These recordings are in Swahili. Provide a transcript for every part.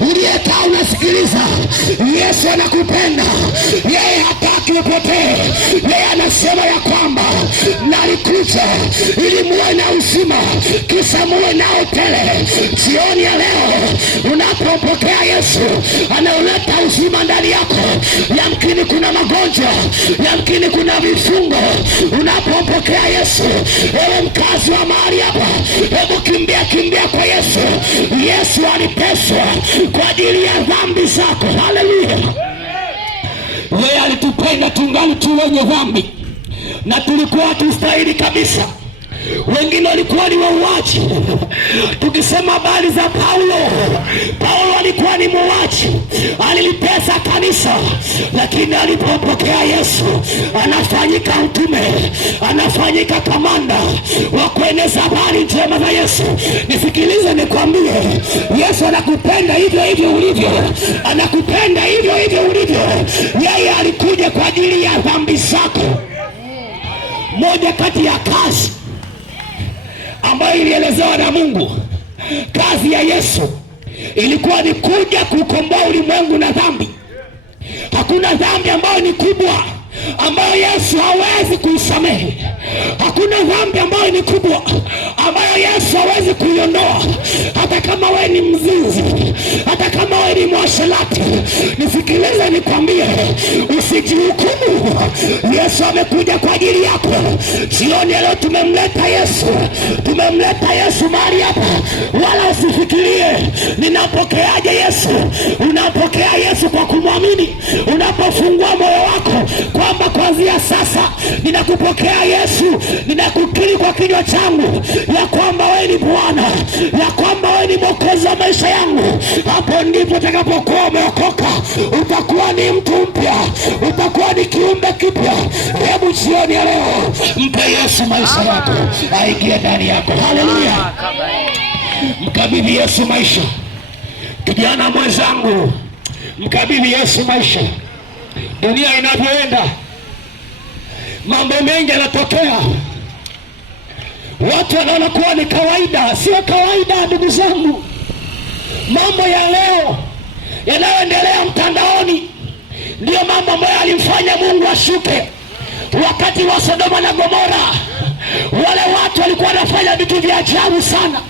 uliyekaa unasikiliza, Yesu anakupenda. Yeye hataki upotee. Yeye anasema ya kwamba nalikuja ili muwe na uzima, kisha muwe nao tele. Jioni ya leo unapompokea Yesu, anauleta uzima ndani yako. Yamkini kuna magonjwa, yamkini kuna vifungo. Unapompokea Yesu, ewe mkazi wa mahali hapa, hebu kimbia kwa Yesu. Yesu aliteswa kwa ajili ya dhambi zako. Haleluya. Yeye alitupenda tungali tu wenye dhambi, na tulikuwa tustahili kabisa. Wengine walikuwa ni wauaji. Tukisema habari za Paulo alikuwa ni muuaji, alilitesa kanisa, lakini alipopokea Yesu anafanyika mtume, anafanyika kamanda wa kueneza habari njema za Yesu. Nisikilize nikwambie, Yesu anakupenda hivyo hivyo ulivyo, anakupenda hivyo hivyo ulivyo. Yeye alikuja kwa ajili ya dhambi zako. Moja kati ya kazi ambayo ilielezewa na Mungu, kazi ya Yesu ilikuwa ni kuja kukomboa ulimwengu na dhambi. Hakuna dhambi ambayo ni kubwa ambayo Yesu hawezi kuisamehe. Hakuna dhambi ambayo ni kubwa ambayo Yesu hawezi kuiondoa. Hata kama wewe ni mzinzi, hata kama wewe ni mwasherati, nisikilize nikwambie, usijihukumu. Yesu amekuja kwa ajili yako. Jioni leo tumemleta Yesu mahali hapa. Wala usifikirie ninapokeaje Yesu. Unapokea Yesu kwa kumwamini. Unapofungua moyo wako kwamba kuanzia sasa ninakupokea Yesu, ninakukiri kwa kinywa changu ya kwamba wewe ni Bwana, ya kwamba wewe ni Mwokozi wa maisha yangu, hapo ndipo utakapokuwa umeokoka. Utakuwa ni mtu mpya, utakuwa ni kiumbe kipya. Hebu jioni ya leo mpe Yesu maisha yako, aingie ndani yako. Haleluya. Mkabidhi Yesu maisha. Kijana mwenzangu, mkabidhi Yesu maisha. Dunia inavyoenda, mambo mengi yanatokea. Watu wanaona kuwa ni kawaida. Sio kawaida ndugu zangu. Mambo ya leo yanayoendelea mtandaoni ndio mambo ambayo alimfanya Mungu ashuke. Wakati wa Sodoma na Gomora, wale watu walikuwa wanafanya vitu vya ajabu sana,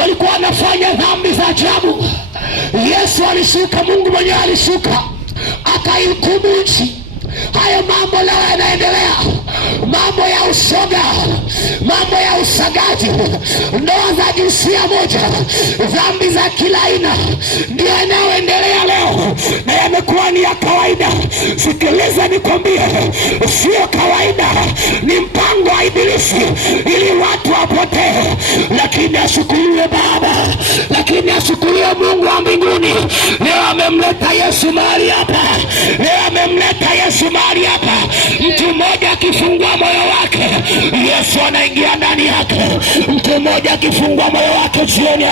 walikuwa wanafanya dhambi za ajabu. Yesu alishuka, Mungu mwenyewe alishuka akaihukumu nchi. Hayo mambo leo yanaendelea, mambo ya ushoga, mambo ya usagaji, ndoa za jinsia moja, dhambi za kila aina ndio yanayoendelea leo na yamekuwa ni ya kawaida. Sikiliza nikwambie, sio kawaida, ni mpango wa Ibilisi ili watu wapotee. Lakini ashukuriwe Baba, lakini ashukuriwe Mungu wa mbinguni. Leo amemleta Yesu mahali hapa, leo amemleta Yesu mahali hapa. Mtu mmoja akifungua moyo wake, Yesu anaingia ndani yake. Mtu mmoja akifungua moyo wake jioni